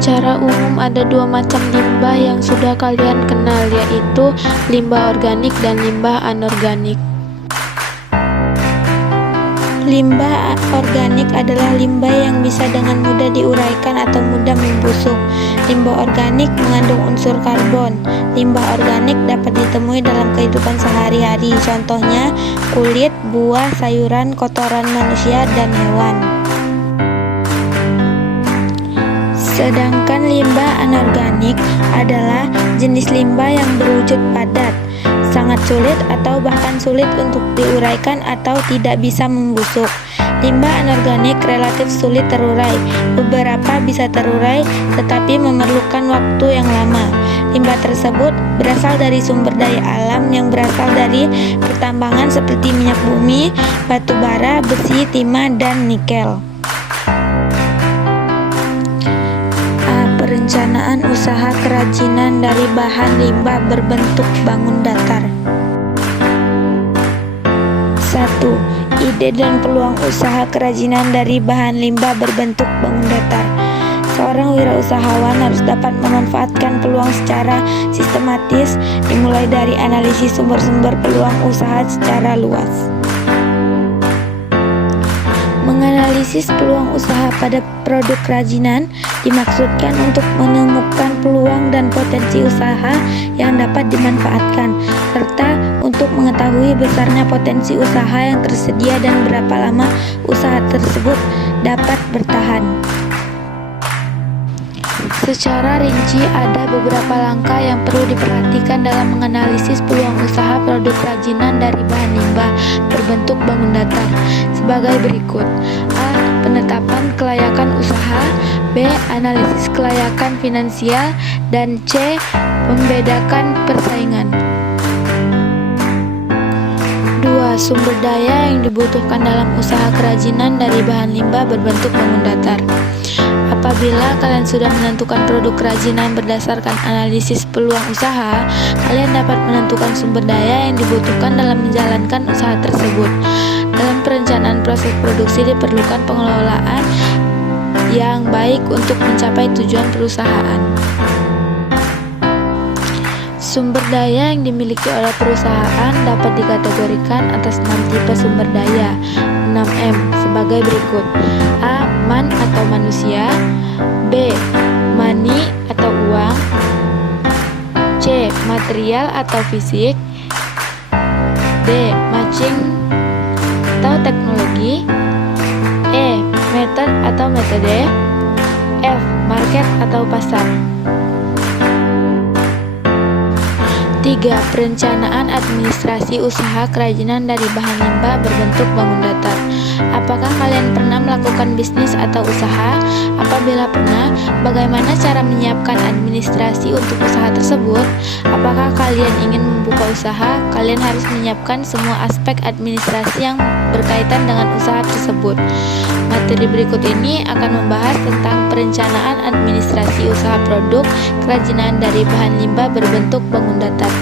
Secara umum ada dua macam limbah yang sudah kalian kenal, yaitu limbah organik dan limbah anorganik. Limbah organik adalah limbah yang bisa dengan mudah diuraikan atau mudah membusuk. Limbah organik mengandung unsur karbon. Limbah organik dapat ditemui dalam kehidupan sehari-hari, contohnya kulit, buah, sayuran, kotoran manusia, dan hewan. Sedangkan limbah anorganik adalah jenis limbah yang berwujud padat, sangat sulit atau bahkan sulit untuk diuraikan atau tidak bisa membusuk. Limbah anorganik relatif sulit terurai. Beberapa bisa terurai tetapi memerlukan waktu yang lama. Limbah tersebut berasal dari sumber daya alam yang berasal dari pertambangan seperti minyak bumi, batu bara, besi, timah, dan nikel. Perencanaan usaha kerajinan dari bahan limbah berbentuk bangun datar. 1. Ide dan peluang usaha kerajinan dari bahan limbah berbentuk bangun datar. Seorang wirausahawan harus dapat memanfaatkan peluang secara sistematis, dimulai dari analisis sumber-sumber peluang usaha secara luas. Menganalisis peluang usaha pada produk kerajinan dimaksudkan untuk menemukan peluang dan potensi usaha yang dapat dimanfaatkan, serta untuk mengetahui besarnya potensi usaha yang tersedia dan berapa lama usaha tersebut dapat bertahan. Secara rinci, ada beberapa langkah yang perlu diperhatikan dalam menganalisis peluang usaha produk kerajinan dari bahan limbah berbentuk bangun datar sebagai berikut. A. Penetapan kelayakan usaha. B. Analisis kelayakan finansial. Dan C. Membedakan persaingan. 2. Sumber daya yang dibutuhkan dalam usaha kerajinan dari bahan limbah berbentuk bangun datar. Apabila kalian sudah menentukan produk kerajinan berdasarkan analisis peluang usaha, kalian dapat menentukan sumber daya yang dibutuhkan dalam menjalankan usaha tersebut. Dalam perencanaan proses produksi diperlukan pengelolaan yang baik untuk mencapai tujuan perusahaan. Sumber daya yang dimiliki oleh perusahaan dapat dikategorikan atas 6 tipe sumber daya, 6M, sebagai berikut. A. Man atau manusia. B. Money atau uang. C. Material atau fisik. D. Machine atau teknologi. E. Method atau metode. F. Market atau pasar. 3. Perencanaan administrasi usaha kerajinan dari bahan limbah berbentuk bangun datar. Apakah kalian pernah melakukan bisnis atau usaha? Apabila pernah, bagaimana cara menyiapkan administrasi untuk usaha tersebut? Apakah kalian ingin membuka usaha? Kalian harus menyiapkan semua aspek administrasi yang berkaitan dengan usaha tersebut. Materi berikut ini akan membahas tentang perencanaan administrasi usaha produk kerajinan dari bahan limbah berbentuk bangun datar.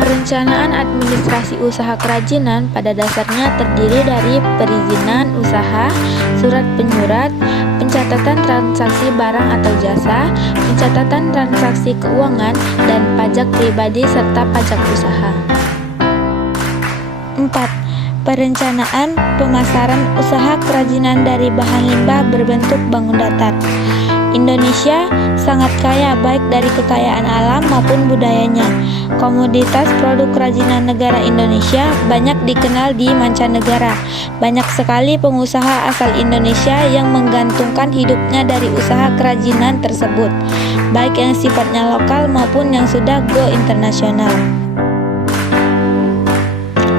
Perencanaan administrasi usaha kerajinan pada dasarnya terdiri dari perizinan usaha, surat penyurat, pencatatan transaksi barang atau jasa, pencatatan transaksi keuangan, dan pajak pribadi serta pajak usaha. 4. Perencanaan pemasaran usaha kerajinan dari bahan limbah berbentuk bangun datar. Indonesia sangat kaya baik dari kekayaan alam maupun budayanya. Komoditas produk kerajinan negara Indonesia banyak dikenal di mancanegara. Banyak sekali pengusaha asal Indonesia yang menggantungkan hidupnya dari usaha kerajinan tersebut, baik yang sifatnya lokal maupun yang sudah go internasional.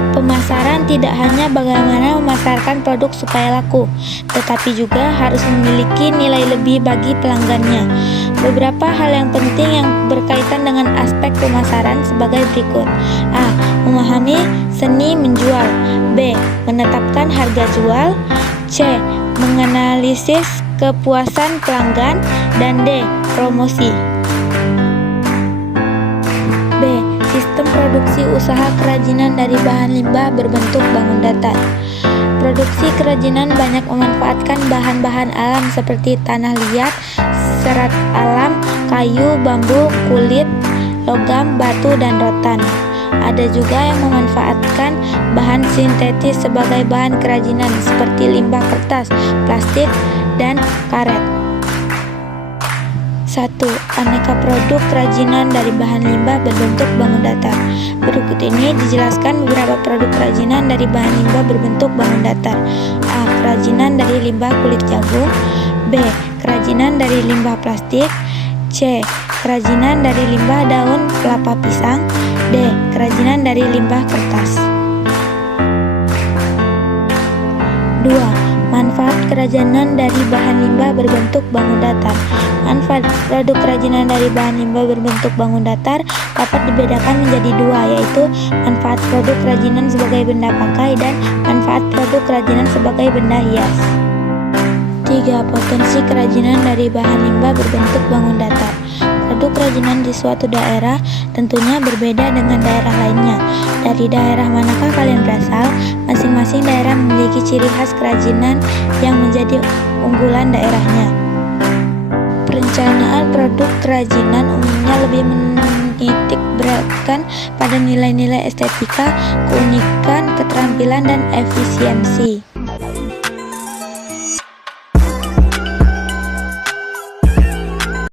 Pemasaran tidak hanya bagaimana memasarkan produk supaya laku, tetapi juga harus memiliki nilai lebih bagi pelanggannya. Beberapa hal yang penting yang berkaitan dengan aspek pemasaran sebagai berikut. A. Memahami seni menjual. B. Menetapkan harga jual. C. Menganalisis kepuasan pelanggan. Dan D. Promosi. B. Sistem produksi usaha kerajinan dari bahan limbah berbentuk bangun datar. Produksi kerajinan banyak memanfaatkan bahan-bahan alam seperti tanah liat, serat alam, kayu, bambu, kulit, logam, batu, dan rotan. Ada juga yang memanfaatkan bahan sintetis sebagai bahan kerajinan seperti limbah kertas, plastik, dan karet. 1. Aneka produk kerajinan dari bahan limbah berbentuk bangun datar. Berikut ini dijelaskan beberapa produk kerajinan dari bahan limbah berbentuk bangun datar. A. Kerajinan dari limbah kulit jagung. B. Kerajinan dari limbah plastik. C. Kerajinan dari limbah daun kelapa pisang. D. Kerajinan dari limbah kertas. 2. Manfaat kerajinan dari bahan limbah berbentuk bangun datar. Manfaat produk kerajinan dari bahan limbah berbentuk bangun datar dapat dibedakan menjadi dua, yaitu manfaat produk kerajinan sebagai benda pakai dan manfaat produk kerajinan sebagai benda hias. 3. Potensi kerajinan dari bahan limbah berbentuk bangun datar. Produk kerajinan di suatu daerah tentunya berbeda dengan daerah lainnya. Dari daerah manakah kalian berasal? Masing-masing daerah memiliki ciri khas kerajinan yang menjadi unggulan daerahnya. Perencanaan produk kerajinan umumnya lebih menitik beratkan pada nilai-nilai estetika, keunikan, keterampilan, dan efisiensi.